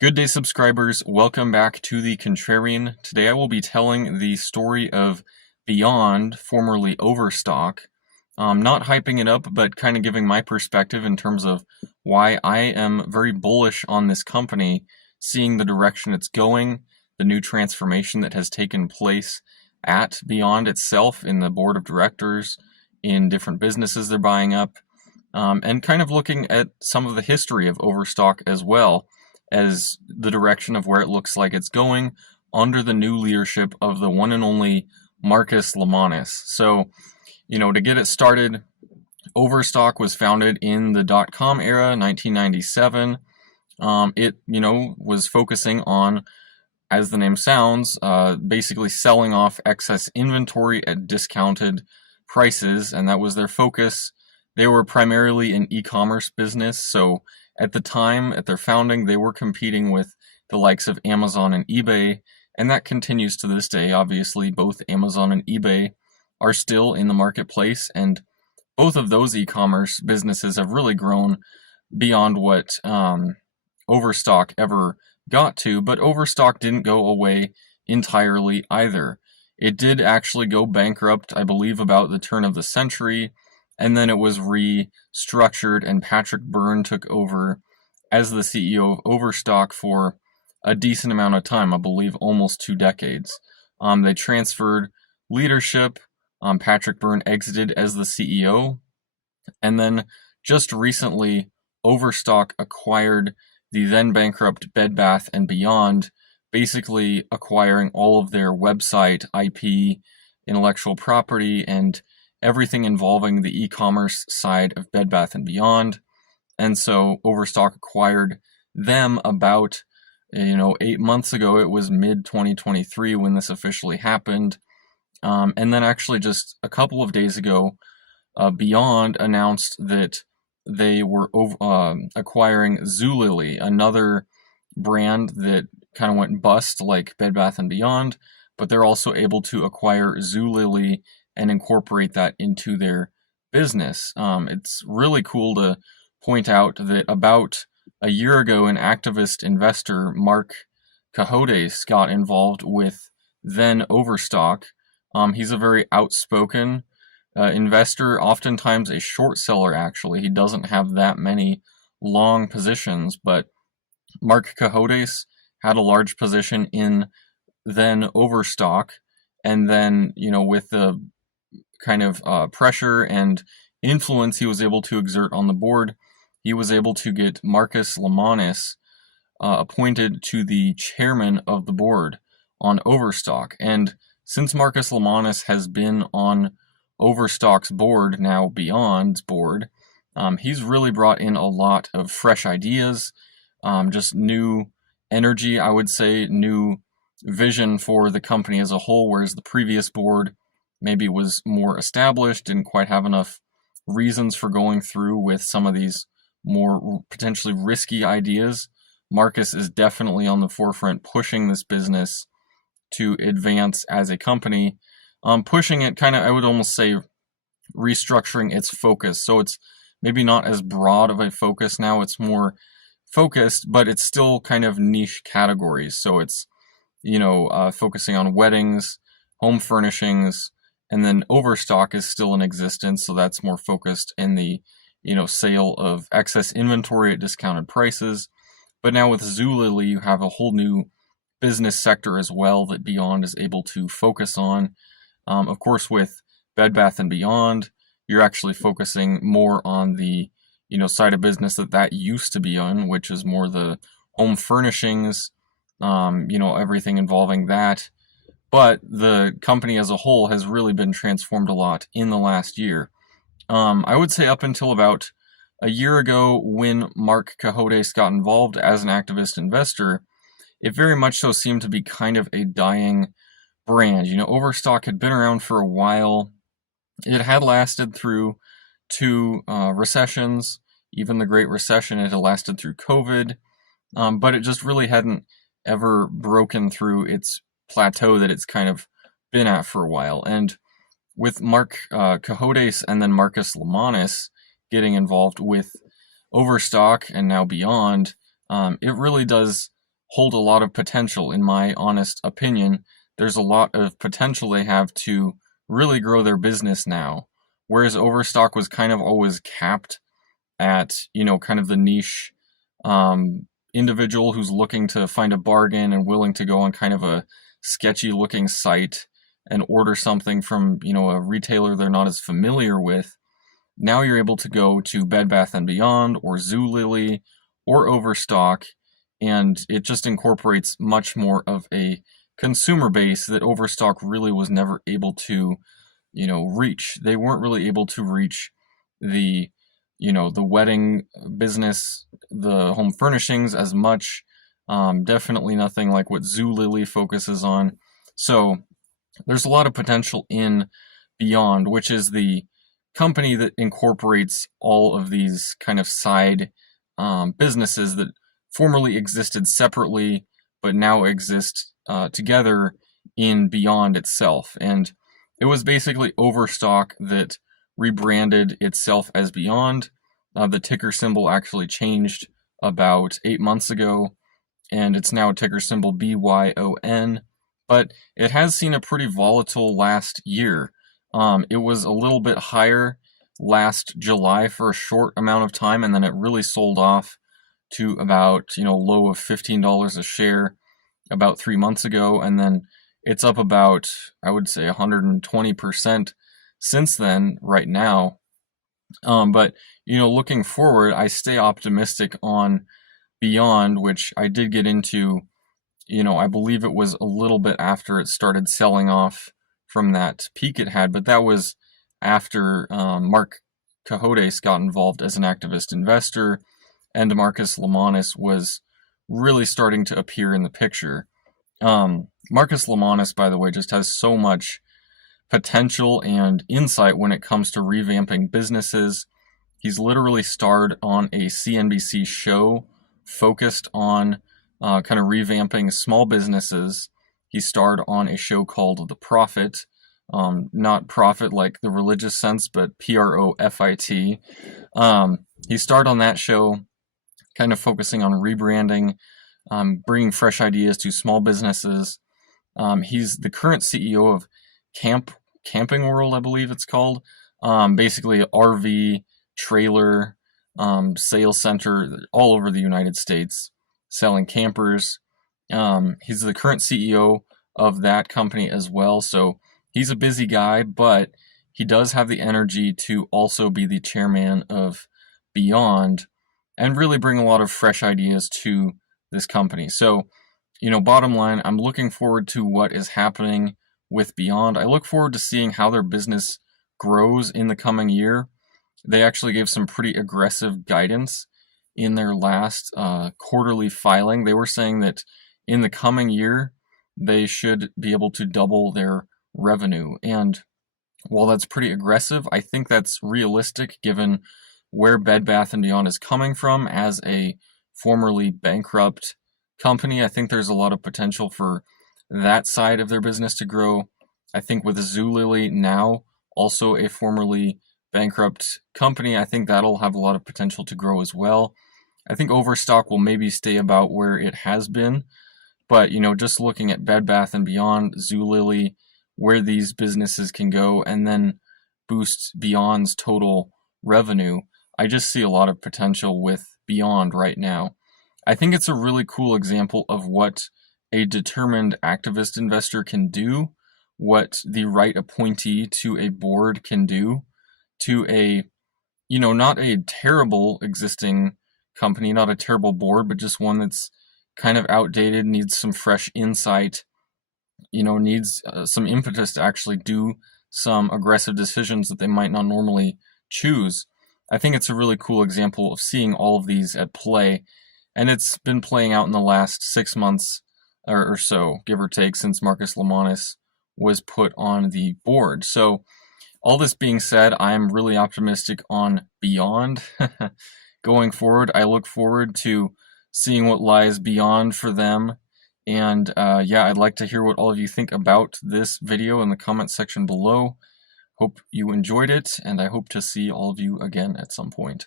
Good day, subscribers. Welcome back to the Contrarian. Today I will be telling the story of BYON, formerly Overstock. Not hyping it up, but kind of giving my perspective in terms of why I am very bullish on this company, seeing the direction it's going, the new transformation that has taken place at BYON itself in the board of directors, in different businesses they're buying up, and kind of looking at some of the history of Overstock as well as the direction of where it looks like it's going under the new leadership of the one and only Marcus Lemonis. So, to get it started, Overstock was founded in the dot-com era, 1997. It, was focusing on, as the name sounds, basically selling off excess inventory at discounted prices, and that was their focus. They were primarily an e-commerce business, so at the time, at their founding, they were competing with the likes of Amazon and eBay, and that continues to this day. Obviously, both Amazon and eBay are still in the marketplace, and both of those e-commerce businesses have really grown beyond what Overstock ever got to, but Overstock didn't go away entirely either. It did actually go bankrupt, I believe, about the turn of the century, and then it was restructured, and Patrick Byrne took over as the CEO of Overstock for a decent amount of time, I believe almost 2 decades. They transferred leadership. Patrick Byrne exited as the CEO, and then just recently, Overstock acquired the then bankrupt Bed Bath & Beyond, basically acquiring all of their website, IP, intellectual property, and everything involving the e-commerce side of Bed Bath & Beyond. And so Overstock acquired them about, 8 months ago. It was mid-2023 when this officially happened. And then actually just a couple of days ago, BYON announced that they were acquiring Zulily, another brand that kind of went bust like Bed Bath & Beyond, but they're also able to acquire Zulily and incorporate that into their business. It's really cool to point out that about a year ago, an activist investor, Marc Cohodes, got involved with then Overstock. He's a very outspoken investor, oftentimes a short seller actually. He doesn't have that many long positions, but Marc Cohodes had a large position in then Overstock, and then, with the kind of pressure and influence he was able to exert on the board, he was able to get Marcus Lemonis appointed to the chairman of the board on Overstock. And since Marcus Lemonis has been on Overstock's board, now BYON's board, he's really brought in a lot of fresh ideas, just new energy, I would say, new vision for the company as a whole, whereas the previous board maybe was more established, didn't quite have enough reasons for going through with some of these more potentially risky ideas. Marcus is definitely on the forefront, pushing this business to advance as a company, pushing it kind of, I would almost say, restructuring its focus. So it's maybe not as broad of a focus now, it's more focused, but it's still kind of niche categories. So it's, focusing on weddings, home furnishings, and then Overstock is still in existence, so that's more focused in the, sale of excess inventory at discounted prices. But now with Zulily, you have a whole new business sector as well that BYON is able to focus on. Of course, with Bed Bath & Beyond, you're actually focusing more on the, side of business that used to be on, which is more the home furnishings, everything involving that. But the company as a whole has really been transformed a lot in the last year. I would say up until about a year ago, when Marc Cohodes got involved as an activist investor, it very much so seemed to be kind of a dying brand. Overstock had been around for a while. It had lasted through 2 recessions, even the Great Recession. It had lasted through COVID, but it just really hadn't ever broken through its plateau that it's kind of been at for a while. And with Marc Cohodes and then Marcus Lemonis getting involved with Overstock and now BYON, it really does hold a lot of potential, in my honest opinion. There's a lot of potential they have to really grow their business now, whereas Overstock was kind of always capped at, kind of the niche individual who's looking to find a bargain and willing to go on kind of a sketchy looking site and order something from, a retailer they're not as familiar with. Now you're able to go to Bed Bath & Beyond or Zulily or Overstock, and it just incorporates much more of a consumer base that Overstock really was never able to, reach. They weren't really able to reach the, the wedding business, the home furnishings as much. Definitely nothing like what Zulily focuses on. So there's a lot of potential in BYON, which is the company that incorporates all of these kind of side businesses that formerly existed separately, but now exist together in BYON itself. And it was basically Overstock that rebranded itself as BYON. The ticker symbol actually changed about 8 months ago, and it's now ticker symbol BYON. But it has seen a pretty volatile last year. It was a little bit higher last July for a short amount of time, and then it really sold off to about, low of $15 a share about 3 months ago, and then it's up about, I would say, 120% since then right now. But, looking forward, I stay optimistic on BYON, which I did get into, I believe it was a little bit after it started selling off from that peak it had, but that was after Marc Cohodes got involved as an activist investor, and Marcus Lemonis was really starting to appear in the picture. Marcus Lemonis, by the way, just has so much potential and insight when it comes to revamping businesses. He's literally starred on a CNBC show focused on kind of revamping small businesses. He starred on a show called The Prophet, not profit like the religious sense, but PROFIT. He starred on that show, kind of focusing on rebranding, bringing fresh ideas to small businesses. He's the current CEO of Camping World, I believe it's called. Basically, RV trailer sales center all over the United States, selling campers. He's the current CEO of that company as well. So he's a busy guy, but he does have the energy to also be the chairman of BYON and really bring a lot of fresh ideas to this company. So, bottom line, I'm looking forward to what is happening with BYON. I look forward to seeing how their business grows in the coming year. They actually gave some pretty aggressive guidance in their last quarterly filing. They were saying that in the coming year, they should be able to double their revenue. And while that's pretty aggressive, I think that's realistic given where Bed Bath & Beyond is coming from as a formerly bankrupt company. I think there's a lot of potential for that side of their business to grow. I think with Zulily now, also a formerly bankrupt company, I think that'll have a lot of potential to grow as well. I think Overstock will maybe stay about where it has been, but just looking at Bed Bath & Beyond, Zulily, where these businesses can go and then boost BYON's total revenue, I just see a lot of potential with BYON right now. I think it's a really cool example of what a determined activist investor can do, what the right appointee to a board can do to a, not a terrible existing company, not a terrible board, but just one that's kind of outdated, needs some fresh insight, needs some impetus to actually do some aggressive decisions that they might not normally choose. I think it's a really cool example of seeing all of these at play, and it's been playing out in the last 6 months or so, give or take, since Marcus Lemonis was put on the board. So all this being said, I'm really optimistic on BYON going forward. I look forward to seeing what lies beyond for them. And I'd like to hear what all of you think about this video in the comment section below. Hope you enjoyed it, and I hope to see all of you again at some point.